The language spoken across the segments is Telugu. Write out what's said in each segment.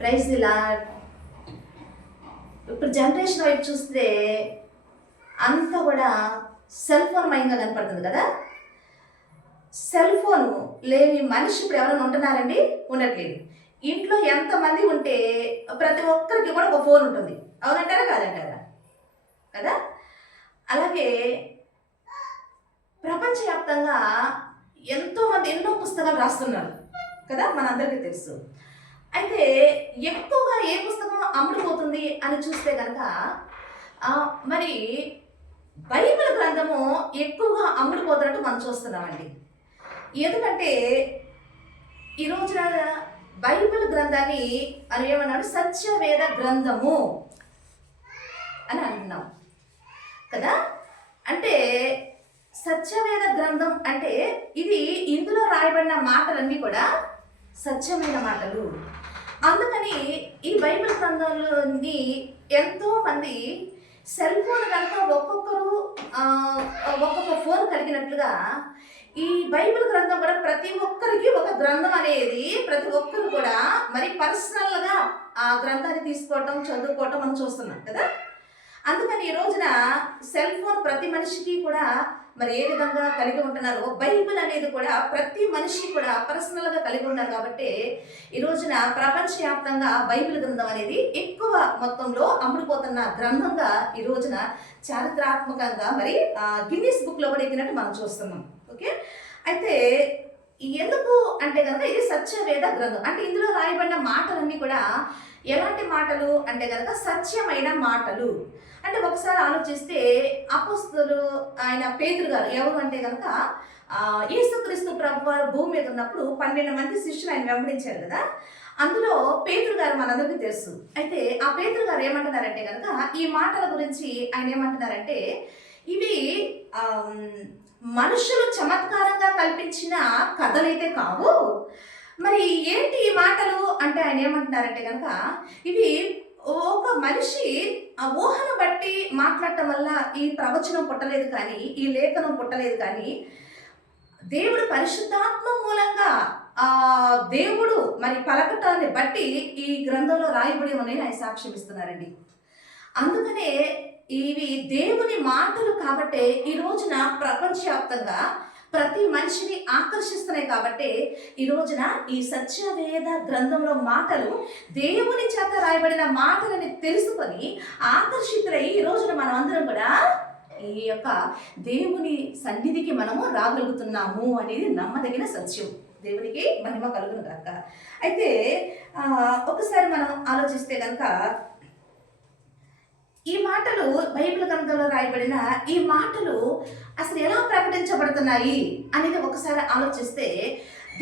Praise the Lord. ఇప్పుడు జనరేషన్ వైపు చూస్తే అంతా కూడా సెల్ ఫోన్ మయంగా కనపడుతుంది కదా. సెల్ ఫోన్ లేని మనిషి ఇప్పుడు ఎవరైనా ఉంటున్నారండి? ఉండట్లేదు. ఇంట్లో ఎంతమంది ఉంటే ప్రతి ఒక్కరికి కూడా ఒక ఫోన్ ఉంటుంది. అవునంటారా కాదంటారా కదా? అలాగే ప్రపంచవ్యాప్తంగా ఎంతోమంది ఎన్నో పుస్తకాలు రాస్తున్నారు కదా, మనందరికీ తెలుసు. అయితే ఎక్కువగా ఏ పుస్తకం అమ్ముడుపోతుంది అని చూస్తే కనుక మరి బైబిల్ గ్రంథము ఎక్కువగా అమ్ముడుపోతున్నట్టు మనం చూస్తున్నామండి. ఎందుకంటే ఈ రోజున బైబిల్ గ్రంథాన్ని అని ఏమన్నాడు? సత్యవేద గ్రంథము అని అంటున్నాం కదా. అంటే సత్యవేద గ్రంథం అంటే ఇది ఇందులో రాయబడిన మాటలన్నీ కూడా సత్యమైన మాటలు. అందుకని ఈ బైబిల్ గ్రంథంలోని ఎంతోమంది సెల్ ఫోన్ కనుక ఒక్కొక్కరు ఒక్కొక్క ఫోన్ కలిగినట్లుగా ఈ బైబిల్ గ్రంథం కూడా ప్రతి ఒక్కరికి ఒక గ్రంథం అనేది ప్రతి ఒక్కరు కూడా మరి పర్సనల్గా ఆ గ్రంథాన్ని తీసుకోవటం చదువుకోవటం మనం చూస్తున్నాం కదా. అందుకని ఈ రోజున సెల్ ఫోన్ ప్రతి మనిషికి కూడా మరి ఏ విధంగా కలిగి ఉంటున్నారో బైబిల్ అనేది కూడా ప్రతి మనిషి కూడా పర్సనల్గా కలిగి ఉన్నారు. కాబట్టి ఈ రోజున ప్రపంచవ్యాప్తంగా బైబిల్ గ్రంథం అనేది ఎక్కువ మొత్తంలో అమ్ముడుపోతున్న గ్రంథంగా ఈ రోజున చారిత్రాత్మకంగా మరి గిన్నిస్ బుక్లో కూడా ఎక్కినట్టు మనం చూస్తున్నాం. ఓకే, అయితే ఎందుకు అంటే కనుక ఇది సత్యవేద గ్రంథం. అంటే ఇందులో రాయబడిన మాటలన్నీ కూడా ఎలాంటి మాటలు అంటే కనుక సత్యమైన మాటలు. అంటే ఒకసారి ఆలోచిస్తే అపోస్తలులు ఆయన పేతురు గారు ఎవరు అంటే కనుక యేసుక్రీస్తు ప్రభువారు భూమి మీద ఉన్నప్పుడు 12 మంది శిష్యులు ఆయన వెంబడించారు కదా. అందులో పేతురు గారు మనందరికీ తెలుసు. అయితే ఆ పేతురు గారు ఏమంటున్నారంటే కనుక ఈ మాటల గురించి ఆయన ఏమంటున్నారంటే ఇవి మనుషులు చమత్కారంగా కల్పించిన కథలైతే కావు. మరి ఏంటి ఈ మాటలు అంటే ఆయన ఏమంటున్నారంటే కనుక ఇవి ఒక మనిషి ఆ ఊహను బట్టి మాట్లాడటం వల్ల ఈ ప్రవచనం పుట్టలేదు, కానీ ఈ లేఖనం పుట్టలేదు, కానీ దేవుడు పరిశుద్ధాత్మ మూలంగా ఆ దేవుడు మరి పలకటాన్ని బట్టి ఈ గ్రంథంలో రాయబడి ఉన్నాయని ఆయన సాక్ష్యం ఇస్తున్నారండి. అందుకనే ఇవి దేవుని మాటలు కాబట్టే ఈ రోజున ప్రపంచవ్యాప్తంగా ప్రతి మనిషిని ఆకర్షిస్తున్నాయి. కాబట్టి ఈ రోజున ఈ సత్యవేద గ్రంథంలో మాటలు దేవుని చేత రాయబడిన మాటలని తెలుసుకొని ఆకర్షితులై ఈ రోజున మనం అందరం కూడా ఈ యొక్క దేవుని సన్నిధికి మనము రాగలుగుతున్నాము అనేది నమ్మదగిన సత్యం. దేవునికి మహిమ కలుగును గాక. అయితే ఒకసారి మనం ఆలోచిస్తే కనుక ఈ మాటలు బైబిల్ గ్రంథంలో రాయబడిన ఈ మాటలు అసలు ఎలా ప్రకటించబడుతున్నాయి అనేది ఒకసారి ఆలోచిస్తే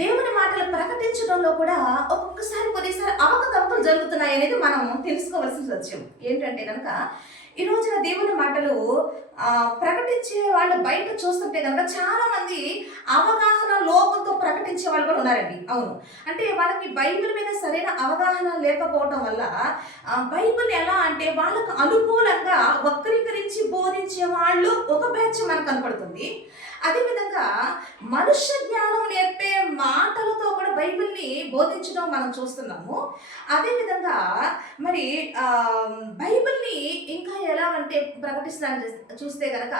దేవుని మాటలు ప్రకటించడంలో కూడా ఒక్కొక్కసారి కొన్నిసారి అవకతవకలు జరుగుతున్నాయి అనేది మనం తెలుసుకోవాల్సిన సత్యం. ఏంటంటే కనుక ఈ రోజున దేవుని మాటలు ప్రకటించే వాళ్ళు బయట చూస్తుంటే కనుక చాలా మంది అవగాహన లోపంతో ప్రకటించే వాళ్ళు కూడా ఉన్నారండి. అవును, అంటే వాళ్ళకి బైబిల్ మీద సరైన అవగాహన లేకపోవటం వల్ల బైబిల్ ఎలా అంటే వాళ్ళకు అనుకూలంగా వక్రీకరించి బోధించే వాళ్ళు ఒక బ్యాచ్ మనకు కనపడుతుంది. అదేవిధంగా మనుష్య జ్ఞానం నేర్పే మాటలతో కూడా బైబిల్ని బోధించడం మనం చూస్తున్నాము. అదేవిధంగా మరి బైబిల్ని ఇంకా ఎలా అంటే ప్రకటిస్తాను చూస్తే కనుక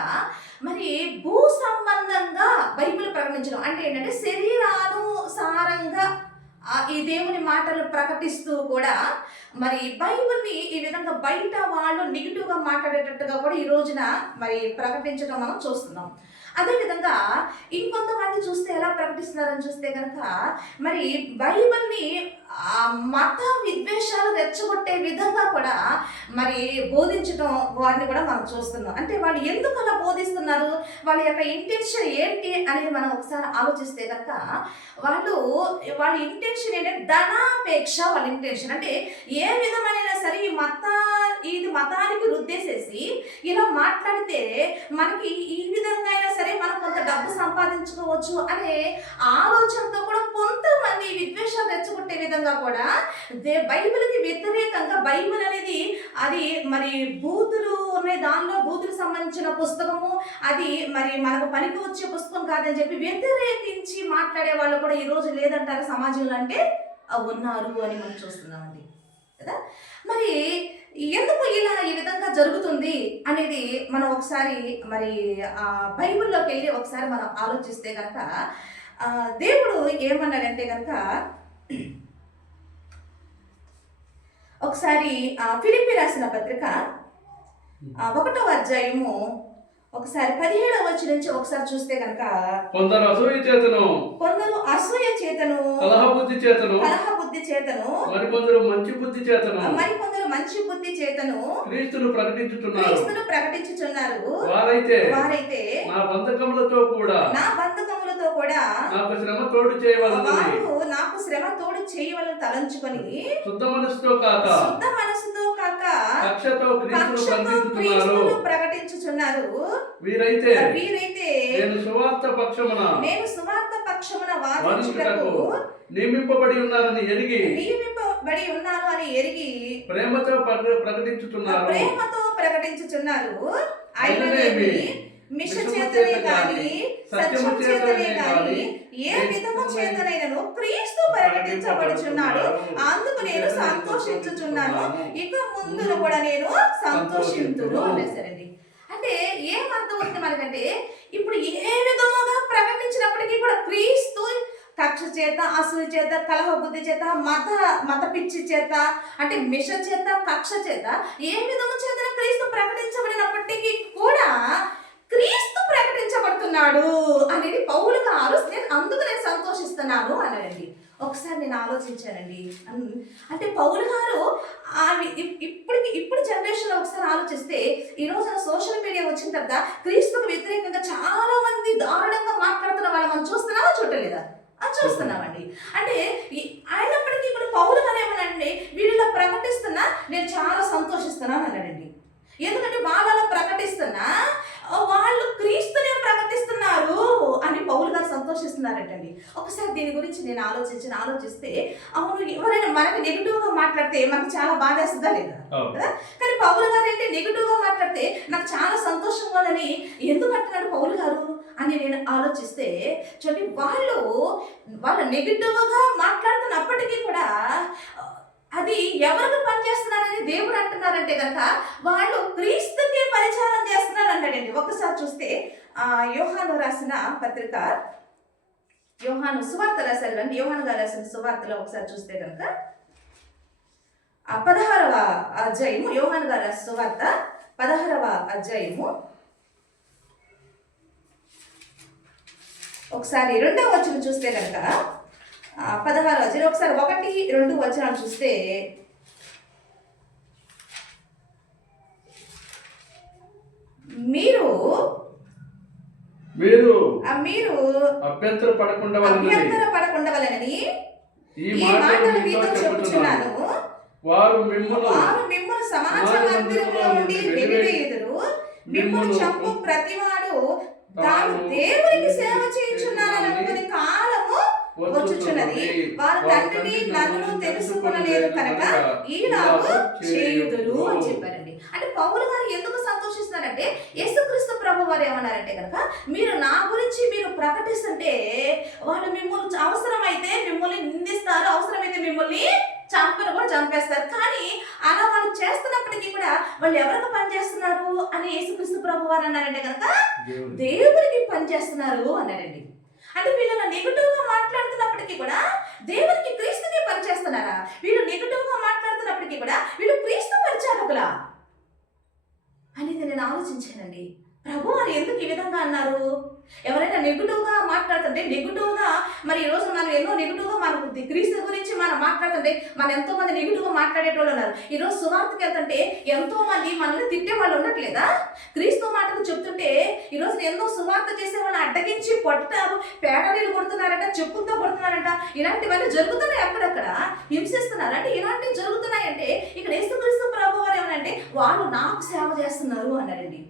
మరి భూ సంబంధంగా బైబిల్ ప్రకటించడం అంటే ఏంటంటే శరీరానుసారంగా ఈ దేవుని మాటలు ప్రకటిస్తూ కూడా మరి బైబిల్ని ఈ విధంగా బయట వాళ్ళు నెగిటివ్గా మాట్లాడేటట్టుగా కూడా ఈ రోజున మరి ప్రకటించడం మనం చూస్తున్నాం. అదేవిధంగా ఇంకొంతమంది చూస్తే ఎలా ప్రకటిస్తున్నారని చూస్తే కనుక మరి బైబిల్ని మత విద్వేషాలు రెచ్చగొట్టే విధంగా కూడా మరి బోధించడం వారిని కూడా మనం చూస్తున్నాం. అంటే వాళ్ళు ఎందుకు అలా బోధిస్తున్నారు, వాళ్ళ యొక్క ఇంటెన్షన్ ఏంటి అనేది మనం ఒకసారి ఆలోచిస్తే కనుక వాళ్ళ ఇంటెన్షన్ ఏంటంటే ధనాపేక్ష. వాళ్ళ ఇంటెన్షన్ అంటే ఏ విధమైన సరే ఇది మతానికి రుద్దేసేసి ఇలా మాట్లాడితే మనకి ఈ విధంగా అయినా సరే మనం కొంత డబ్బు సంపాదించుకోవచ్చు అనే ఆలోచనతో కూడా కొంతమంది విద్వేషాలు రెచ్చగొట్టే విధంగా కూడా బైబిల్కి వ్యతిరేకంగా బైబిల్ అనేది అది మరి బూతులు ఉన్నాయి, దానిలో బూతులు సంబంధించిన పుస్తకము, అది మరి మనకు పనికి వచ్చే పుస్తకం కాదని చెప్పి వ్యతిరేకించి మాట్లాడే వాళ్ళు కూడా ఈరోజు లేదంటారు సమాజంలో అంటే ఉన్నారు అని మనం చూస్తున్నామండి. కదా. మరి ఎందుకు ఇలా ఈ విధంగా జరుగుతుంది అనేది మనం ఒకసారి మరి బైబిల్లోకి వెళ్ళి ఒకసారి మనం ఆలోచిస్తే కనుక దేవుడు ఏమన్నాడంటే కనుక ఒకసారి ఫిలిప్పీ రాసిన పత్రిక 1వ అధ్యాయము ఒకసారి 17వ వచనం నుంచి ఒకసారి చూస్తే కనుక కొందరు అసూయ చేతను కలహ బుద్ధి చేతను మరికొందరు మంచి బుద్ధి చేతను క్రీస్తును ప్రకటించుచున్నారు. వారైతే నా బంధకములతో కూడా నాకు శ్రమ తోడు చేయవలని తలంచుకొని శుద్ధ మనసుతో కాక కక్షతో క్రీస్తును ప్రకటించుచున్నారు. వీరైతే నేను సువార్త పక్షమున వాదించుటకు నియమింపబడి ఉన్నాను అని ఎరిగి ప్రేమతో ప్రకటించుచున్నారు. అయిననేమి మిష చేతనే గాని సత్యము చేతనే గాని ఏ విధము చేతనైనను క్రీస్తు ప్రకటించబడుచున్నాడు. అందుకు నేను సంతోషించుచున్నాను, ఇక ముందు కూడా నేను సంతోషింతును అనేసారండి. అంటే ఏమర్థం అవుతుంది మనకంటే ఇప్పుడు ఏ విధముగా ప్రకటించినప్పటికీ కూడా క్రీస్తు కక్ష చేత, అసూయ చేత, కలహ బుద్ధి చేత, మత పిచ్చి చేత, అంటే మిష చేత, కక్ష చేత ఏ విధము చేత క్రీస్తు ప్రకటించబడినప్పటికీ కూడా క్రీస్తు ప్రకటించబడుతున్నాడు అనేది పౌలు గారు అందుకు నేను సంతోషిస్తున్నాను అనండి. ఒకసారి నేను ఆలోచించానండి. అంటే పౌలు గారు ఇప్పుడు జనరేషన్లో ఒకసారి ఆలోచిస్తే ఈ రోజున సోషల్ మీడియా వచ్చిన తర్వాత క్రీస్తుకు వ్యతిరేకంగా చాలా మంది దారుణంగా మాట్లాడుతున్న వాళ్ళు మనం చూస్తున్నామా చూడలేదా? చూస్తున్నామండి. అంటే అయినప్పటికీ ఇప్పుడు పౌలు గారు ఏమనండి, వీళ్ళ ప్రకటిస్తున్నా నేను చాలా సంతోషిస్తున్నాను అన్నాడండి. ఎందుకంటే వాళ్ళ ప్రకటిస్తున్నా వాళ్ళు క్రీస్తునే ప్రకటిస్తున్నారు అని పౌలు గారు సంతోషిస్తున్నారంటండి. ఒకసారి దీని గురించి నేను ఆలోచిస్తే అవును, ఎవరైనా మనకి నెగిటివ్గా మాట్లాడితే మనకు చాలా బాధేస్తుందా లేదా కదా. కానీ పౌలు గారు ఏంటి నెగిటివ్గా మాట్లాడితే నాకు చాలా సంతోషంగా ఉందని ఎందుకు అంటున్నాడు పౌలు గారు అని నేను ఆలోచిస్తే చూడండి, వాళ్ళు నెగిటివ్గా మాట్లాడుతున్నప్పటికీ కూడా అది ఎవరికి పనిచేస్తున్నారని దేవుడు అంటున్నారంటే కనుక వాళ్ళు క్రీస్తుకే పరిచారం చేస్తున్నారు అంటాడండి. ఒకసారి చూస్తే యోహాను రాసిన పత్రిక, యోహాను సువార్త రాశారు అండి. యోహాను గారు రాసిన సువార్తలో ఒకసారి చూస్తే కనుక 16వ అధ్యాయము, యోహాను గారు రాసిన సువార్త 16వ అధ్యాయము ఒకసారి 2వ వచనం చూస్తే కనుక 16వ వచనం ఒకసారి 1, 2 వచనాలు చూస్తే మీరు అభ్యంతర పడకుండవలనని ఈ మాటలు మీతో చెప్పుచున్నాను. వారు మిమ్మును సమాజ మందిరములో నుండి వెలివేయుదురు. మిమ్మును చంపు ప్రతివాడు తాను దేవునికి సేవ చేయుచున్నాననుకుని కాలము వచ్చుచున్నది. వారు తండ్రిని నన్ను తెలుసుకొనలేరు కనుక ఈలాగు చేయుదురు అని చెప్పారండి. అంటే పౌలు గారు ఎందుకు సంతోషిస్తున్నారంటే యేసుక్రీస్తు ప్రభు వారు ఏమన్నారంటే కనుక మీరు నా గురించి మీరు ప్రకటిస్తుంటే వాళ్ళు మిమ్మల్ని అవసరమైతే మిమ్మల్ని నిందిస్తారు, అవసరమైతే మిమ్మల్ని చంపేస్తారు. కానీ అలా వాళ్ళు చేస్తున్నప్పటికీ కూడా వాళ్ళు ఎవరికి పని చేస్తున్నారు అని యేసుక్రీస్తు ప్రభు వారు అన్నారంటే కనుక దేవునికి పని చేస్తున్నారు అన్నారండి. అంటే వీళ్ళు నెగిటివ్గా మాట్లాడుతున్నప్పటికీ కూడా దేవునికి క్రీస్తుకి పనిచేస్తున్నారా? వీళ్ళు నెగిటివ్గా మాట్లాడుతున్నప్పటికీ కూడా వీళ్ళు క్రీస్తు పరిచారకులా అనేది నేను ఆలోచించానండి. ప్రభు వారు ఎందుకు ఈ విధంగా అన్నారు? ఎవరైనా నెగిటివ్గా మాట్లాడుతుంటే నెగిటివ్గా మరి ఈరోజు మనం ఎన్నో నెగిటివ్గా మనకు క్రీస్తు గురించి మనం మాట్లాడుతుంటే మన ఎంతో మంది నెగిటివ్గా మాట్లాడేటోళ్ళు ఉన్నారు. ఈరోజు సువార్తకి వెళ్తుంటే ఎంతో మంది మనల్ని తిట్టే వాళ్ళు ఉండట్లేదా? క్రీస్తు మాటలు చెప్తుంటే ఈరోజు ఎన్నో సువార్త చేసే వాళ్ళని అడ్డగించి కొట్టారు, పేడనీళ్ళు కొడుతున్నారంట, చెప్పులతో కొడుతున్నారంట. ఇలాంటివన్నీ జరుగుతున్నాయి, అక్కడక్కడ హింసిస్తున్నారు. అంటే ఇలాంటివి జరుగుతున్నాయంటే ఇక్కడ యేసుక్రీస్తు ప్రభు వారు ఏమనంటే వాళ్ళు నాకు సేవ చేస్తున్నారు అన్నారండి.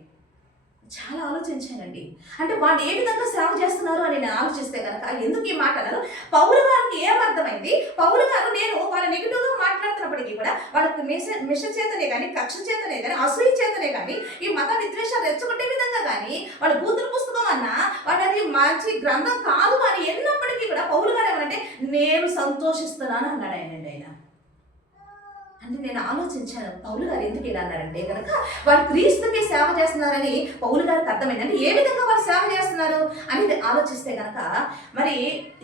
చాలా ఆలోచించానండి. అంటే వాళ్ళు ఏ విధంగా సేవ చేస్తున్నారు అని నేను ఆలోచిస్తే కనుక ఎందుకు ఈ మాట అన్నారు? పౌలు గారికి ఏమర్థమైంది? పౌలు గారు నేను వాళ్ళ నెగిటివ్గా మాట్లాడుతున్నప్పటికీ కూడా వాళ్ళకి మిష చేతనే కానీ, కక్ష చేతనే కానీ, అసూయ చేతనే కానీ, ఈ మత విద్వేషాలు రెచ్చగొట్టే విధంగా కానీ, వాళ్ళ బూతుల పుస్తకం అన్నా వాళ్ళది మంచి గ్రంథం కాదు అని ఎన్నప్పటికీ కూడా పౌలు గారు ఏమనంటే నేను సంతోషిస్తున్నాను అన్నాడు ఆయన. అంటే నేను ఆలోచించాను, పౌలు గారు ఎందుకు ఇలా అన్నారంటే కనుక వాళ్ళు క్రీస్తుకి సేవ చేస్తున్నారని పౌలు గారికి అర్థమైంది. అంటే ఏ విధంగా వాళ్ళు సేవ చేస్తున్నారు అనేది ఆలోచిస్తే కనుక మరి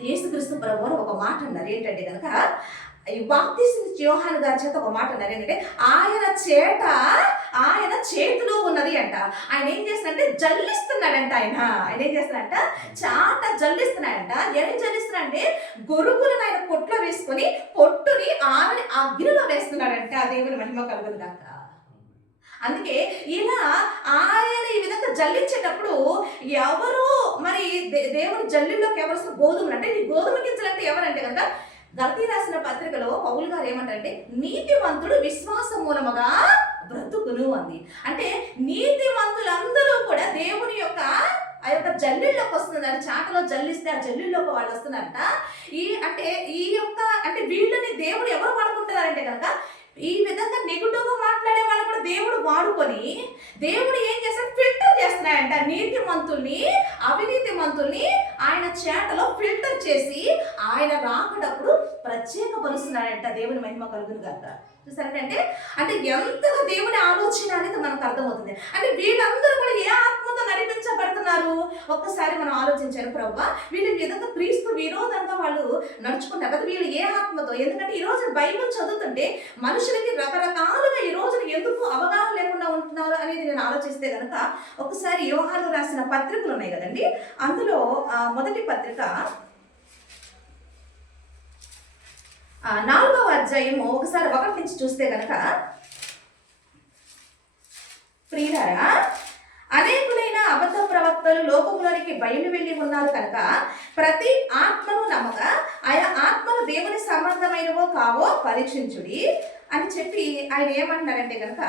యేసుక్రీస్తు ప్రభువారు ఒక మాట అన్నారు. ఏంటంటే కనుక ఈ బాప్తిస్మ యోహాను గారి చేత ఒక మాట అన్నారు. ఏంటంటే ఆయన చేతిలో ఉన్నది అంట. ఆయన ఏం చేస్తున్నాడంటే జల్లిస్తున్నాడంట. ఆయన ఏం చేస్తున్నాడంట, చాట జల్లిస్తున్నాడంట. ఏం జల్లిస్తున్నాడంటే గొరుగులను ఆయన పొట్లో వేసుకొని పొట్టుని ఆమెని అగ్నిలో వేస్తున్నాడంట. దేవుని మహిమ కలుగును గాక. అందుకే ఇలా ఆయన ఈ విధంగా జల్లించేటప్పుడు ఎవరు మరి దేవుని జల్లిలోకి ఎవరు గోధుమలు అంటే, ఈ గోధుమ గింజలు అంటే ఎవరంటే కనుక గలతీ రాసిన పత్రికలో పౌలు గారు ఏమంటారంటే నీతిమంతుడు విశ్వాస మూలముగా బ్రతుకును అంది. అంటే నీతిమంతులందరూ కూడా దేవుని యొక్క ఆ యొక్క జల్లిల్లోకి వస్తున్నారు. చాటలో జల్లిస్తే ఆ జల్లిల్లోకి వాళ్ళు వస్తున్నారంట. అంటే వీళ్ళని దేవుడు ఎవరు వాడుకుంటున్నారంటే కనుక ఈ విధంగా నెగిటివ్గా మాట్లాడే వాళ్ళు కూడా దేవుడు వాడుకొని దేవుడు ఏం చేస్తాడు, ఫిల్టర్ చేస్తున్నాడంట. నీతిమంతుల్ని అవినీతి మంతుల్ని ఆయన చేటలో ఫిల్టర్ చేసి ఆయన రాకడప్పుడు ప్రత్యేకపరుస్తున్నాడంట. దేవుని మహిమ కలుగును గాక. చూసారంటే అంటే ఎంతగా దేవుని ఆలోచన అనేది మనకు అర్థమవుతుంది. అంటే వీళ్ళందరూ కూడా ఏ ఆత్మతో నడిపించబడుతున్నారు ఒక్కసారి మనం ఆలోచించారు. ప్రభువా వీళ్ళ విధంగా క్రీస్తు విరోధంగా వాళ్ళు నడుచుకుంటారు కదా, వీళ్ళు ఏ ఆత్మతో? ఎందుకంటే ఈ రోజు బైబిల్ చదువుతుంటే మనుషులకి రకరకాలుగా ఈ రోజున ఎందుకు అవగాహన లేకుండా ఉంటున్నారు అనేది నేను ఆలోచిస్తే కనుక ఒకసారి యోహాను రాసిన పత్రికలు ఉన్నాయి కదండి, అందులో మొదటి పత్రిక 4వ అధ్యాయము ఒకసారి 1 నుంచి చూస్తే కనుక, ప్రియులారా అనేకులైన అబద్ధ ప్రవక్తలు లోకములోనికి బయలు వెళ్ళి ఉన్నారు కనుక ప్రతి ఆత్మను నమ్మగా ఆయా ఆత్మలు దేవుని సంబంధమైనవో కావో పరీక్షించుడి అని చెప్పి ఆయన ఏమంటున్నారంటే కనుక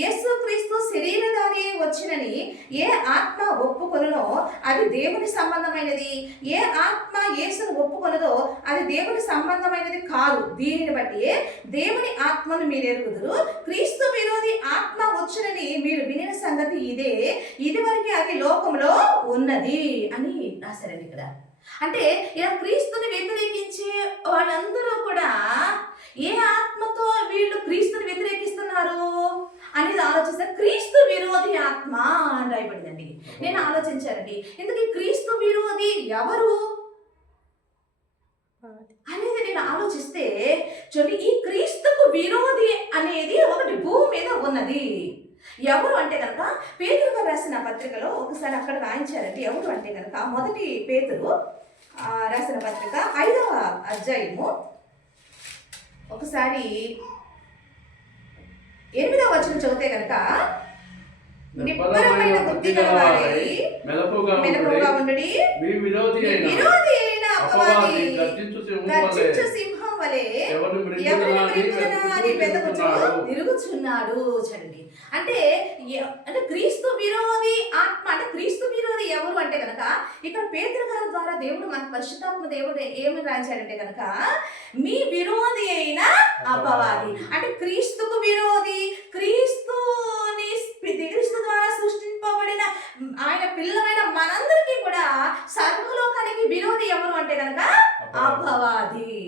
యేసుక్రీస్తు శరీరధారి వచ్చినని ఏ ఆత్మ ఒప్పుకొనునో అది దేవుని సంబంధమైనది, ఏ ఆత్మ యేసును ఒప్పుకొనదో అది దేవుని సంబంధమైనది కాదు. దీనిని బట్టి దేవుని ఆత్మను మీరు ఎరుగుదురు. క్రీస్తు విరోధి ఆత్మ వచ్చునని మీరు వినిన సంగతి ఇదే, ఇదివరకు అది లోకంలో ఉన్నది అని రాశారండి ఇక్కడ. అంటే ఇలా క్రీస్తుని వ్యతిరేకించే వాళ్ళందరూ కూడా ఏ ఆత్మతో వీళ్ళు క్రీస్తుని వ్యతిరేకిస్తున్నారు అనేది ఆలోచిస్తే క్రీస్తు విరోధి ఆత్మ అని రాయబడిందండి. నేను ఆలోచించానండి, ఎందుకు క్రీస్తు విరోధి ఎవరు అనేది నేను ఆలోచిస్తే చూడండి, ఈ క్రీస్తుకు విరోధి అనేది ఒకటి భూమి మీద ఉన్నది. ఎవరు అంటే కనుక పేతురు గారు రాసిన పత్రికలో ఒకసారి అక్కడ రాయించారండి. ఎవరు అంటే కనుక మొదటి పేతురు రాసిన పత్రిక 5వ అధ్యాయము ఒకసారి 8వ వచనం చదివితే కనుక, నిబ్బరమైన బుద్ధి గలవారై మెలకువగా ఉండుడి, విరోధి అయిన అపవాది గర్జించు సింహం వలె తిరుగుచున్నాడు. చూడండి, అంటే క్రీస్తు విరోధి ఆత్మ అంటే క్రీస్తు విరోధి ఎవరు అంటే కనుక ఇక్కడ పేతురు గారి ద్వారా దేవుడు మన పరిశుద్ధాత్మ దేవుడు ఏమి రాయించాడంటే కనుక మీ విరోధి అయిన అపవాది. అంటే క్రీస్తుకు విరోధి, క్రీస్తు ద్వారా సృష్టింపబడిన ఆయన పిల్లలమైన మనందరికీ కూడా సర్వలోకానికి విరోధి ఎవరు అంటే కనుక అపవాది.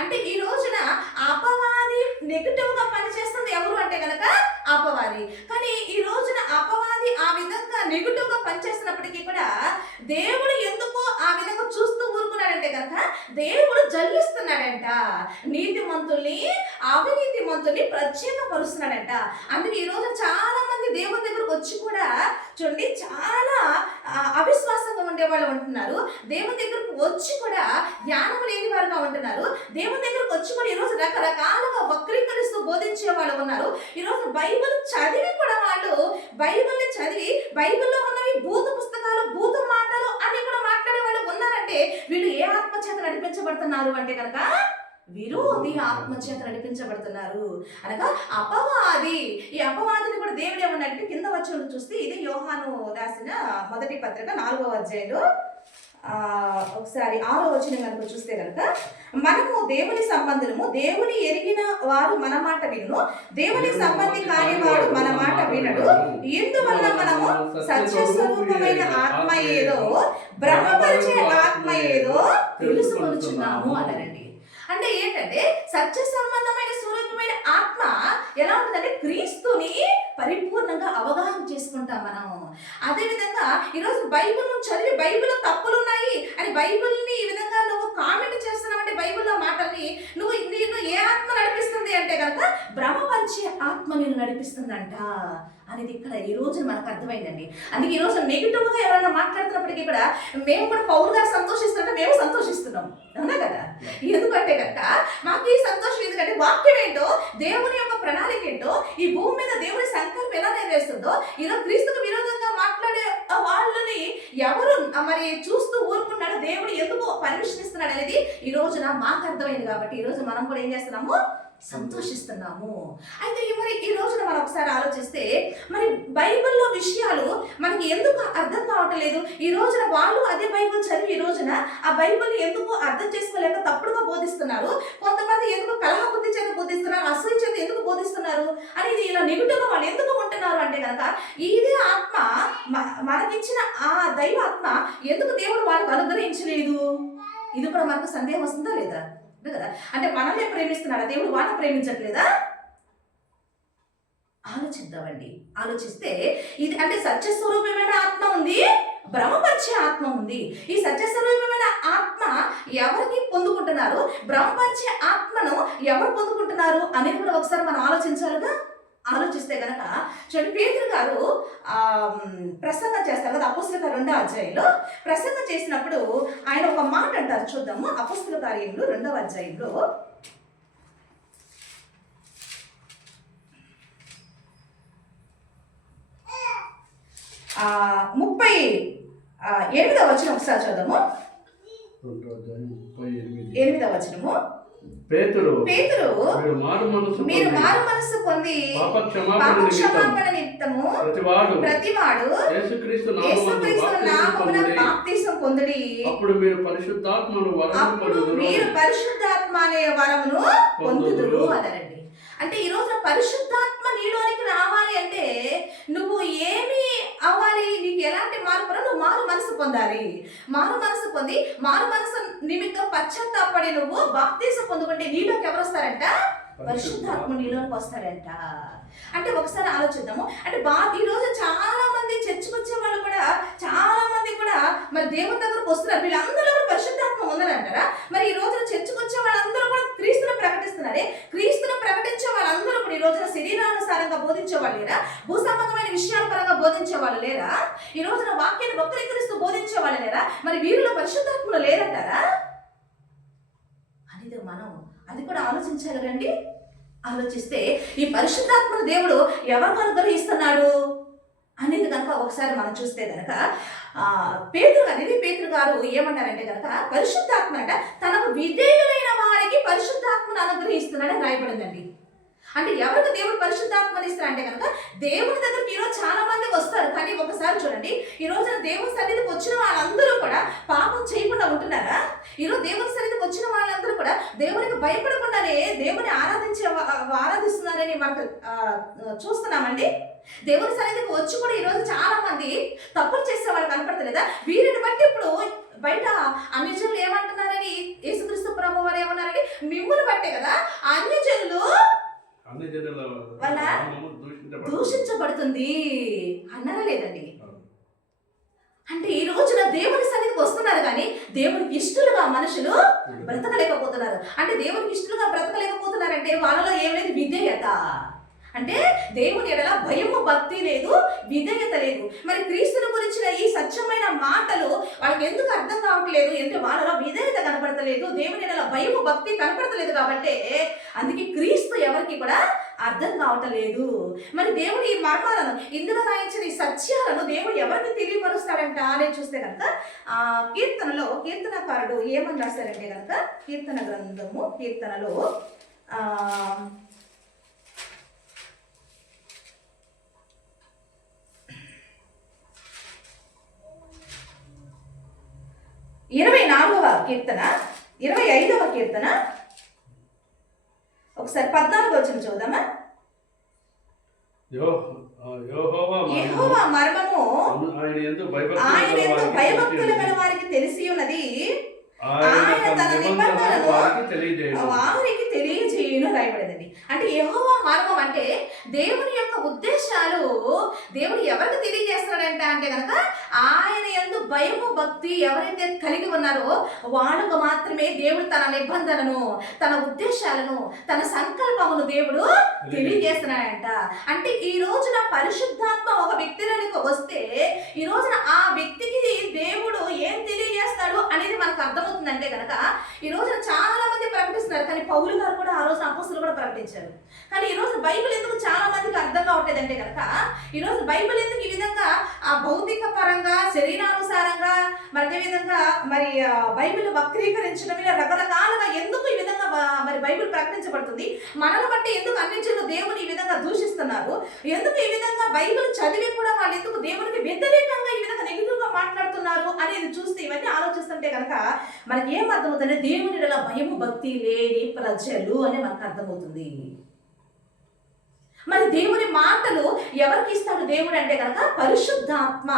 అంటే ఈ రోజున అపవాది నెగటివ్ గా పనిచేస్తుంది ఎవరు అంటే కనుక అపవాది. కానీ ఈ రోజున అపవాది ఆ విధంగా నెగటివ్ గా పనిచేస్తున్నప్పటికీ కూడా దేవుడు ఎందుకో ఆ విధంగా చూస్తూ ఊరుకున్నాడంటే కనుక దేవుడు జల్లిస్తున్నాడంట. నీతిమంతుల్ని అవినీతి మంతుల్ని ప్రత్యేకపరుస్తున్నాడంట. అందుకే ఈ రోజు చాలా మంది దేవుని దగ్గరకు వచ్చి కూడా చూడండి చాలా అవిశ్వాసంగా ఉండేవాళ్ళు ఉంటున్నారు. దేవుని దగ్గరకు వచ్చి కూడా జ్ఞానం లేని వారుగా ఉంటున్నారు. దేవుని దగ్గరకు వచ్చి కూడా ఈరోజు రకరకాలుగా వక్రీకరిస్తూ బోధించే వాళ్ళు ఉన్నారు. ఈరోజు బైబిల్ చదివి కూడా వాళ్ళు బైబిల్ని చదివి బైబిల్లో ఉన్నవి భూత పుస్తకాలు, భూత మాటలు అన్ని కూడా మాట్లాడే వాళ్ళు ఉన్నారంటే వీళ్ళు ఏ ఆత్మచేత నడిపించబడుతున్నారు అంటే కనుక విరోధి ఆత్మచేత నడిపించబడుతున్నారు అనగా అపవాది. ఈ అపవాదిని కూడా దేవుడు ఏమన్నాడంటే కింద వచ్చి చూస్తే ఇది యోహాను రాసిన మొదటి పత్రిక 4వ అధ్యాయంలో ఒకసారి 6వ వచనం కనుక చూస్తే కనుక మనము దేవుని సంబంధులము, దేవుని ఎరిగిన వారు మన మాట విను, దేవుని సంబంధి కాని వాడు మన మాట వినడు. ఇందువల్ల మనము సత్య స్వరూపమైన ఆత్మ ఏదో భ్రమపరిచే ఆత్మ ఏదో తెలుసుకొనుచున్నాము అన్నారండి. అంటే ఏంటంటే సత్య సంబంధమైన స్వరూపమైన ఆత్మ ఎలా ఉంటుందంటే క్రీస్తుని పరిపూర్ణంగా అవగాహన చేసుకుంటాం మనం. అదేవిధంగా ఈరోజు బైబిల్ నువ్వు చదివి బైబిల్లో తప్పులు ఉన్నాయి అని బైబిల్ని ఈ విధంగా నువ్వు కామెంట్ చేస్తున్నావంటే బైబిల్లో మాటల్ని నిన్ను ఏ ఆత్మ నడిపిస్తుంది అంటే కనుక భ్రమపరిచే ఆత్మ నిన్ను నడిపిస్తుందంట అనేది ఇక్కడ ఈ రోజు మనకు అర్థమైందండి. అందుకే ఈ రోజు నెగిటివ్గా ఎవరైనా మాట్లాడుతున్నప్పటికీ కూడా మేము కూడా పౌలు గారు సంతోషిస్తుంటే మేము సంతోషిస్తున్నాం, అవునా కదా? ఎందుకంటే కనుక మాకు ఈ సంతోషం ఎందుకంటే వాక్యం ఏంటో, దేవుని యొక్క ప్రణాళిక ఏంటో, ఈ భూమి మీద దేవుని సంకల్పం ఎలా నెరవేరుస్తుందో, ఈరోజు క్రీస్తుకు విరోధంగా మాట్లాడే వాళ్ళని ఎవరు మరి చూస్తూ ఊరుకున్నాడు, దేవుడు ఎందుకు పర్మిషన్ ఇస్తున్నాడు అనేది ఈ రోజున మాకు అర్థమైంది. కాబట్టి ఈ రోజు మనం కూడా ఏం చేస్తున్నాము, సంతోషిస్తున్నాము. అయితే మరి ఈ రోజున మనం ఒకసారి ఆలోచిస్తే మరి బైబిల్లో విషయాలు మనకి ఎందుకు అర్థం కావటం లేదు? ఈ రోజున వాళ్ళు అదే బైబిల్ చదివి ఈ రోజున ఆ బైబిల్ని ఎందుకు అర్థం చేసుకోలేక తప్పుడుగా బోధిస్తున్నారు, కొంతమంది ఎందుకు కలహ బుద్ధి చేత బోధిస్తున్నారు, అసూయ చేత ఎందుకు బోధిస్తున్నారు అనేది ఇలా నెగిటివ్గా వాళ్ళు ఎందుకు ఉంటున్నారు అంటే కనుక ఇదే ఆత్మ మనకిచ్చిన ఆ దైవ ఆత్మ ఎందుకు దేవుడు వాళ్ళకు అనుగ్రహించలేదు? ఇది కూడా మనకు సందేహం వస్తుందా లేదా కదా? అంటే మనల్ని ప్రేమిస్తున్నాడా దేవుడు, వాళ్ళని ప్రేమించట్లేదా? ఆలోచిద్దామండి. ఆలోచిస్తే ఇది అంటే సత్యస్వరూపమైన ఆత్మ ఉంది, భ్రమపరిచే ఆత్మ ఉంది. ఈ సత్యస్వరూపమైన ఆత్మ ఎవరికి పొందుకుంటున్నారు, భ్రమపరిచే ఆత్మను ఎవరు పొందుకుంటున్నారు అనేది కూడా ఒకసారి మనం ఆలోచించాలిగా. ఆలోచిస్తే కనుక చూడండి, పేతురు గారు ప్రసంగం చేస్తారు కదా అపోస్తలుల 2వ అధ్యాయంలో. ప్రసంగం చేసినప్పుడు ఆయన ఒక మాట అంటారు, చూద్దాము. అపోస్తలుల కార్యములు 2వ అధ్యాయంలో 38వ వచనం ఒకసారి చూద్దాము. 8వ వచనము. పేతురు మీరు మారు మనసు పొంది పాప క్షమాపణ నిమిత్తము ప్రతివాడు యేసుక్రీస్తు నామమున బాప్తిసం పొందుడి, అప్పుడు మీరు పరిశుద్ధాత్మ అనే వరమును పొందుదురు అదనండి. అంటే ఈ రోజున పరిశుద్ధాత్మ నీలోనికి రావాలి అంటే నువ్వు ఏమి అవ్వాలి, నీకు ఎలాంటి మార్పు? నువ్వు మారు మనసు పొందాలి. మారు మనసు పొంది మారు మనసు నిమిత్తం పశ్చాత్తాపడి నువ్వు బాప్తిసం పొందుకుంటే నీలోకి ఎవరు వస్తారంట? పరిశుద్ధాత్మ నీలోకి వస్తాడంట. అంటే ఒకసారి ఆలోచిద్దాము. అంటే ఈ రోజు చాలా మంది చర్చకు వచ్చే వాళ్ళు కూడా చాలా మంది కూడా మరి దేవుని దగ్గరకు వస్తున్నారు. వీళ్ళందరూ కూడా పరిశుద్ధాత్మ ఉందని మరి ఈ రోజున చర్చకు వచ్చే వాళ్ళందరూ కూడా క్రీస్తును ప్రకటిస్తున్నారే. క్రీస్తును ప్రకటించే వాళ్ళందరూ కూడా ఈ రోజున శరీరానుసారంగా బోధించే వాళ్ళు లేరా? భూ సంబంధమైన విషయాల పరంగా బోధించే వాళ్ళు లేరా? ఈ రోజున వాక్యాన్ని వక్రీకరిస్తూ బోధించే వాళ్ళు లేరా? మరి వీరిలో పరిశుద్ధాత్మలు లేరంటారా అనేది మనం అది కూడా ఆలోచించాలి రండి. ఆలోచిస్తే ఈ పరిశుద్ధాత్మను దేవుడు ఎవరికి అనుగ్రహిస్తున్నాడు అనేది కనుక ఒకసారి మనం చూస్తే కనుక పేతురు గారు ఏమన్నారంటే కనుక పరిశుద్ధాత్మ అంట తనకు విధేయులైన వారికి పరిశుద్ధాత్మను అనుగ్రహిస్తున్నాడని రాయబడిందండి. అంటే ఎవరికి దేవుడు పరిశుద్ధాత్మని ఇస్తారంటే కనుక దేవుని దగ్గరికి ఈరోజు చాలా మంది వస్తారు. కానీ ఒకసారి చూడండి, ఈ రోజున దేవుని సన్నిధికి వచ్చిన వాళ్ళందరూ కూడా పాపం చేయకుండా ఉంటున్నారా? ఈరోజు దేవుని సన్నిధికి వచ్చిన వాళ్ళందరూ కూడా దేవునికి భయపడకుండానే దేవుని ఆరాధిస్తున్నారని మనకు చూస్తున్నామండి. దేవుని సన్నిధికి వచ్చి కూడా ఈరోజు చాలా మంది తప్పులు చేసే వాళ్ళు కనపడతలేదా? వీరిని బట్టి ఇప్పుడు బయట అన్యజనులు ఏమంటున్నారని యేసుక్రీస్తు ప్రభు వారు ఏమన్నారని మిమ్మును బట్టే కదా అన్యజనులు వల్ల దూషించబడుతుంది అన్నారా లేదండి? అంటే ఈ రోజున దేవుని సన్నిధికి వస్తున్నారు కానీ దేవునికి ఇష్టలుగా మనుషులు బ్రతకలేకపోతున్నారు. అంటే దేవునికి ఇష్టలుగా బ్రతకలేకపోతున్నారంటే వాళ్ళలో ఏమైనా విధేయత అంటే దేవుని ఎడల భయము భక్తి లేదు, విధేయత లేదు. మరి క్రీస్తుని గురించిన ఈ సత్యమైన మాటలు వాళ్ళకి ఎందుకు అర్థం కావట్లేదు అంటే వాళ్ళలో విధేయత కనపడతలేదు, దేవుని ఎడల భయము భక్తి కనపడతలేదు. కాబట్టి అందుకే క్రీస్తు ఎవరికి కూడా అర్థం కావట్లేదు. మరి దేవుడు ఈ మర్మాలను ఇందులో రాయించిన ఈ సత్యాలను దేవుడు ఎవరికి తెలియపరుస్తాడంట అని చూస్తే కనుక కీర్తనకారుడు ఏమని రాశారంటే కనుక కీర్తన గ్రంథము కీర్తనలో 24వ కీర్తన 25వ కీర్తన ఒకసారి 14వ వచనం చూద్దామా. యెహోవా మర్మము ఆయన యందు భయభక్తులు గల వారికి తెలిసి ఉన్నది, ఆయన తన నిబంధనలను వారికి తెలియజేయును రాయబడిందండి. అంటే యెహోవా మర్మం అంటే దేవుని యొక్క ఉద్దేశాలు దేవుడు ఎవరికి తెలియజేస్తున్నాడంట అంటే కనుక ఆయన యందు భయము భక్తి ఎవరైతే కలిగి ఉన్నారో వాళ్ళకు మాత్రమే దేవుడు తన నిబంధనను, తన ఉద్దేశాలను, తన సంకల్పమును దేవుడు తెలియజేస్తున్నాడంట. అంటే ఈ రోజున పరిశుద్ధాత్మ ఒక వ్యక్తిలోనికి వస్తే ఈ రోజున ఆ వ్యక్తికి దేవుడు ఏం తెలియజేస్తాడు అనేది మనకు అర్థమవుతుందంటే కనుక ఈ రోజున చాలా మంది ప్రకటిస్తున్నారు. కానీ పౌలు గారు కూడా ఆ రోజు అపోస్తలులు కూడా ప్రకటించారు. కానీ ఈ రోజు బైబిల్ ఎందుకు చాలా మందికి అర్థం కావట్లేదంటే కనుక ఈ రోజు బైబిల్ ఎందుకు ఈ విధంగా ఆ భౌతిక పరంగా శరీరానుసారంగా మరి అదేవిధంగా మరి బైబిల్ వక్రీకరించడం ఇలా రకరకాలుగా ఎందుకు ఈ విధంగా మరి బైబిల్ ప్రకటించబడుతుంది? మనల్ని బట్టి ఎందుకు అన్నింటిలో దేవుని ఈ విధంగా దూషిస్తున్నారు? ఎందుకు ఈ విధంగా బైబిల్ చదివి కూడా వాళ్ళు ఎందుకు దేవునికి వ్యతిరేకంగా ఈ విధంగా నెగిటివ్ గా మాట్లాడుతున్నారు అనేది చూస్తే ఇవన్నీ ఆలోచిస్తుంటే కనుక మనకి ఏం అర్థమవుతుంది? దేవుని భయము భక్తి లేని ప్రజలు అని మనకు అర్థమవుతుంది. మరి దేవుని మాటలు ఎవరికి ఇస్తాడు దేవుడు అంటే కనుక పరిశుద్ధాత్మ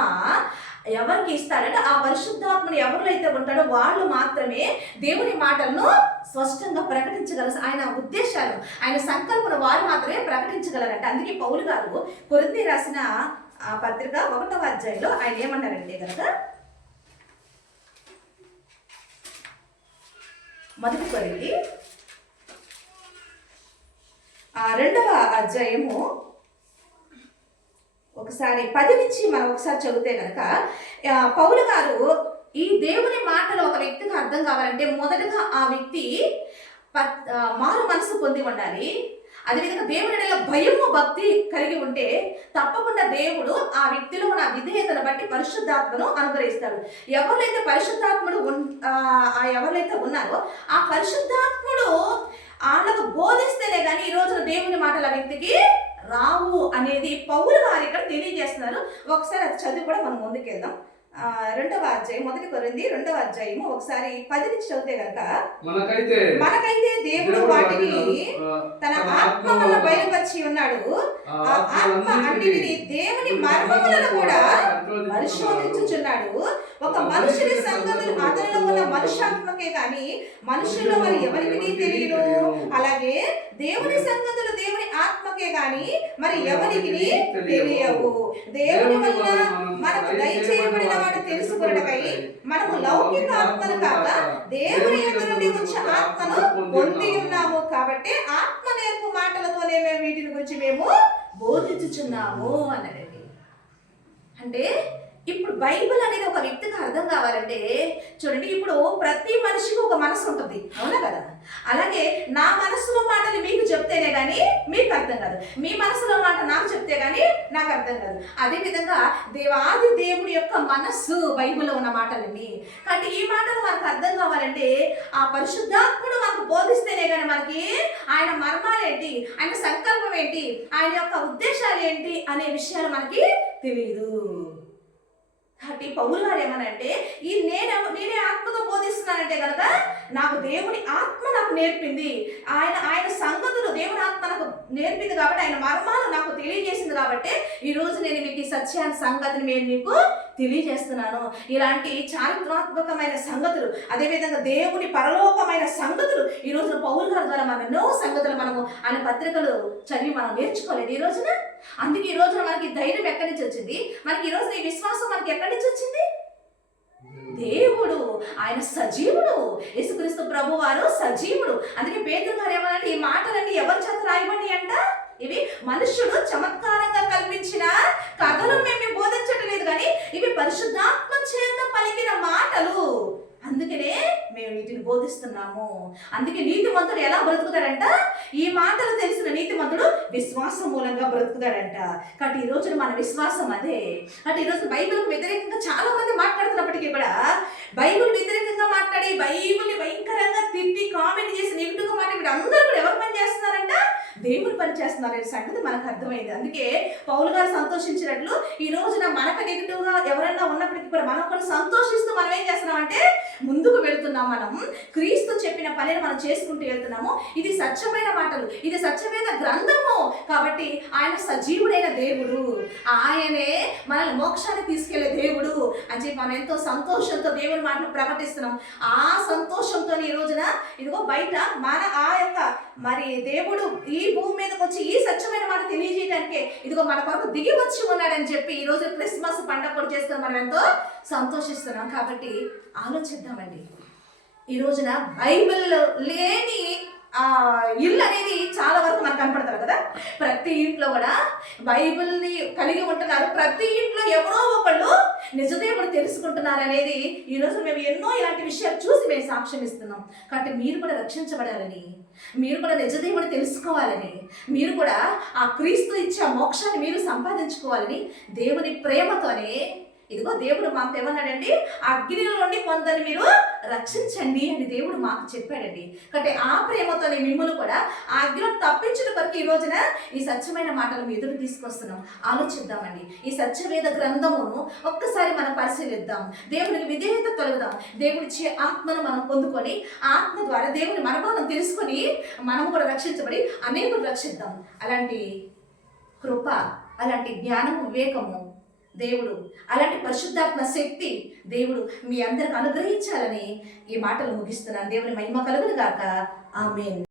ఎవరికి ఇస్తాడంటే ఆ పరిశుద్ధాత్మను ఎవరైతే ఉంటాడో వాళ్ళు మాత్రమే దేవుని మాటలను స్పష్టంగా ప్రకటించగలరు. ఆయన ఉద్దేశాలను, ఆయన సంకల్పను వారు మాత్రమే ప్రకటించగలరంట. అందుకే పౌలు గారు కొరింథీ రాసిన ఆ పత్రిక 1వ అధ్యాయంలో ఆయన ఏమన్నారంటే కనుక మొదటి కొరింథీ 2వ అధ్యాయము ఒకసారి 10 నుంచి మనం ఒకసారి చదివితే కనుక పౌలు గారు ఈ దేవుని మాటలు ఒక వ్యక్తికి అర్థం కావాలంటే మొదటగా ఆ వ్యక్తి మారు మనసు పొంది ఉండాలి. అదేవిధంగా దేవుని భయము భక్తి కలిగి ఉంటే తప్పకుండా దేవుడు ఆ వ్యక్తిలో ఉన్న విధేయతను బట్టి పరిశుద్ధాత్మను అనుగ్రహిస్తాడు. ఎవరైతే పరిశుద్ధాత్ముడు ఎవరైతే ఉన్నారో ఆ పరిశుద్ధాత్ముడు వాళ్ళకు బోధిస్తేనే కానీ ఈ రోజున దేవుని మాటలు ఆ వ్యక్తికి రావు అనేది పౌలు గారు ఇక్కడ తెలియజేస్తున్నారు. ఒకసారి అది చదివి కూడా మనం ముందుకెళ్దాం. 2వ అధ్యాయం, మొదటి కొరింథీ 2వ అధ్యాయము ఒకసారి 10 నుంచి చదివితే కనుక మనకైతే దేవుడు వాటిని తన ఆత్మ వల్ల బయలుపరిచి ఉన్నాడు. ఆ ఆత్మ అన్నిటిని దేవుని మర్మములను కూడా పరిశోధించుచున్నాడు. ఒక మనుషుని సంగతులు అతనిలో ఉన్న మనుష్యాత్మకే కానీ మనుషుల్లో మరి ఎవరికి తెలియదు. అలాగే దేవుని సంగతులు దేవుని ఆత్మకే గాని మరి ఎవరికి తెలియవు. దేవుని వల్ల మనకు దయచేయబడిన వాడు తెలుసుకొనటకై మనము లౌకిక ఆత్మను కాక దేవుని యందు నుండి వచ్చే ఆత్మను పొంది ఉన్నాము. కాబట్టి ఆత్మ నేర్పు మాటలతోనే మేము వీటిని గురించి మేము బోధించుచున్నాము అన్నాడండి. అంటే ఇప్పుడు బైబిల్ అనేది ఒక వ్యక్తికి అర్థం కావాలంటే చూడండి, ఇప్పుడు ప్రతి మనిషికి ఒక మనసు ఉంటుంది, అవునా కదా? అలాగే నా మనసులో మాటలు మీకు చెప్తేనే కానీ మీకు అర్థం కాదు, మీ మనసులో మాట నాకు చెప్తే కానీ నాకు అర్థం కాదు. అదేవిధంగా దేవాది దేవుడి యొక్క మనస్సు బైబిల్లో ఉన్న మాటలండి. కాబట్టి ఈ మాటలు మనకు అర్థం కావాలంటే ఆ పరిశుద్ధాత్ముడు మనకు బోధిస్తేనే కానీ మనకి ఆయన మర్మాలు ఏంటి, ఆయన సంకల్పం ఏంటి, ఆయన యొక్క ఉద్దేశాలు ఏంటి అనే విషయాలు మనకి తెలియదు. కాబట్టి పౌలు గారు ఏమనంటే ఈ నేనే ఆత్మతో బోధిస్తున్నానంటే కనుక నాకు దేవుని ఆత్మ నాకు నేర్పింది, ఆయన సంగతులు దేవుని ఆత్మ నాకు నేర్పింది కాబట్టి ఆయన మర్మాలు నాకు తెలియజేసింది కాబట్టి ఈరోజు నేను మీకు ఈ సత్యాన్ని సంగతిని నేను మీకు తెలియజేస్తున్నాను. ఇలాంటి చారిత్రాత్మకమైన సంగతులు, అదేవిధంగా దేవుని పరలోకమైన సంగతులు ఈ రోజున పౌలు గారి ద్వారా మనం ఎన్నో సంగతులు మనము ఆయన పత్రికలు చదివి మనం నేర్చుకోలేదు ఈ రోజున. అందుకే ఈ రోజున మనకి ధైర్యం ఎక్కడి నుంచి వచ్చింది, మనకి ఈ రోజున ఈ విశ్వాసం మనకి ఎక్కడి నుంచి వచ్చింది? దేవుడు ఆయన సజీవుడు, యేసుక్రీస్తు ప్రభు వారు సజీవుడు. అందుకే పేతురు గారు ఏమనంటే ఈ మాటలన్నీ ఎవరి చేత రాయబడి అంట, ఇవి మనుష్యుడు చమత్కారంగా కల్పించిన కథలు మేము బోధించటం లేదు, కానీ ఇవి పరిశుద్ధాత్మ చేత పలికిన మాటలు, అందుకనే మేము వీటిని బోధిస్తున్నాము. అందుకే నీతిమంతుడు ఎలా బ్రతుకుతాడంట, ఈ మాటలు తెలిసిన నీతిమంతుడు విశ్వాసం మూలంగా బ్రతుకుతాడంట. కాబట్టి ఈ రోజున మన విశ్వాసం అదే. కాబట్టి ఈరోజు బైబిల్కు వ్యతిరేకంగా చాలా మంది మాట్లాడుతున్నప్పటికీ కూడా బైబిల్ వ్యతిరేకంగా మాట్లాడి బైబిల్ని భయంకరంగా తిట్టి కామెంట్ చేసి నెగిటివ్గా మాట్లాడి అందరూ కూడా ఎవరు పని చేస్తున్నారంట, దేవుడు పని చేస్తున్నారు అనే సంగతి మనకు అర్థమైంది. అందుకే పౌలు గారు సంతోషించినట్లు ఈ రోజున మనకు నెగిటివ్గా ఎవరైనా ఉన్నప్పటికీ కూడా మనం కూడా సంతోషిస్తూ మనం ఏం చేస్తున్నామంటే ముందుకు వెళుతున్నాం. మనం క్రీస్తు చెప్పిన పనిని మనం చేసుకుంటూ వెళ్తున్నాము. ఇది సత్యమైన మాటలు, ఇది సత్యమైన గ్రంథము. కాబట్టి ఆయన సజీవుడైన దేవుడు, ఆయనే మనల్ని మోక్షాన్ని తీసుకెళ్లే దేవుడు అని చెప్పి మనం ఎంతో సంతోషంతో దేవుని మాటలు ప్రకటిస్తున్నాం. ఆ సంతోషంతో ఈ రోజున ఇదిగో బయట మన ఆ యొక్క మరి దేవుడు ఈ భూమి మీదకి వచ్చి ఈ సత్యమైన మాట తెలియజేయడానికి ఇదిగో మన కొరకు దిగి వచ్చి ఉన్నాడని చెప్పి ఈ రోజు క్రిస్మస్ పండుగ కూడా చేస్తున్నాం. మనం ఎంతో సంతోషిస్తున్నాం. కాబట్టి ఆలోచిద్దామండి, ఈ రోజున బైబిల్ లేని ఇల్లు అనేది చాలా వరకు మనకు కనపడతారు కదా. ప్రతి ఇంట్లో కూడా బైబిల్ని కలిగి ఉంటున్నారు. ప్రతి ఇంట్లో ఎవరో ఒకళ్ళు నిజదేవుడు తెలుసుకుంటున్నారు అనేది ఈరోజు మేము ఎన్నో ఇలాంటి విషయాలు చూసి మేము సాక్ష్యం ఇస్తున్నాం. కాబట్టి మీరు కూడా రక్షించబడాలని, మీరు కూడా నిజదేవుడు తెలుసుకోవాలని, మీరు కూడా ఆ క్రీస్తు ఇచ్చే మోక్షాన్ని మీరు సంపాదించుకోవాలని దేవుని ప్రేమతోనే ఇదిగో దేవుడు మాకు ఏమన్నాడండి, అగ్నిలో నుండి కొందరిని మీరు రక్షించండి అని దేవుడు మాకు చెప్పాడండి. కాబట్టి ఆ ప్రేమతోనే మిమ్మల్ని కూడా ఆ అగ్నిలో తప్పించిన కొరకు ఈ రోజున ఈ సత్యమైన మాటలు మీ ఎదురు తీసుకొస్తున్నాం. ఆలోచిద్దామండి, ఈ సత్యవేద గ్రంథమును ఒక్కసారి మనం పరిశీలిద్దాం. దేవునికి విధేయత కలుగుదాం. దేవుడిచ్చే ఆత్మను మనం పొందుకొని ఆత్మ ద్వారా దేవుని మనమానం తెలుసుకొని మనం కూడా రక్షించబడి అనేకులు రక్షిద్దాం. అలాంటి కృప, అలాంటి జ్ఞానము, వివేకము దేవుడు, అలాంటి పరిశుద్ధాత్మ శక్తి దేవుడు మీ అందరికి అనుగ్రహించాలని ఈ మాటలు ముగిస్తున్నాను. దేవుని మహిమ కలుగును గాక. ఆమేన్.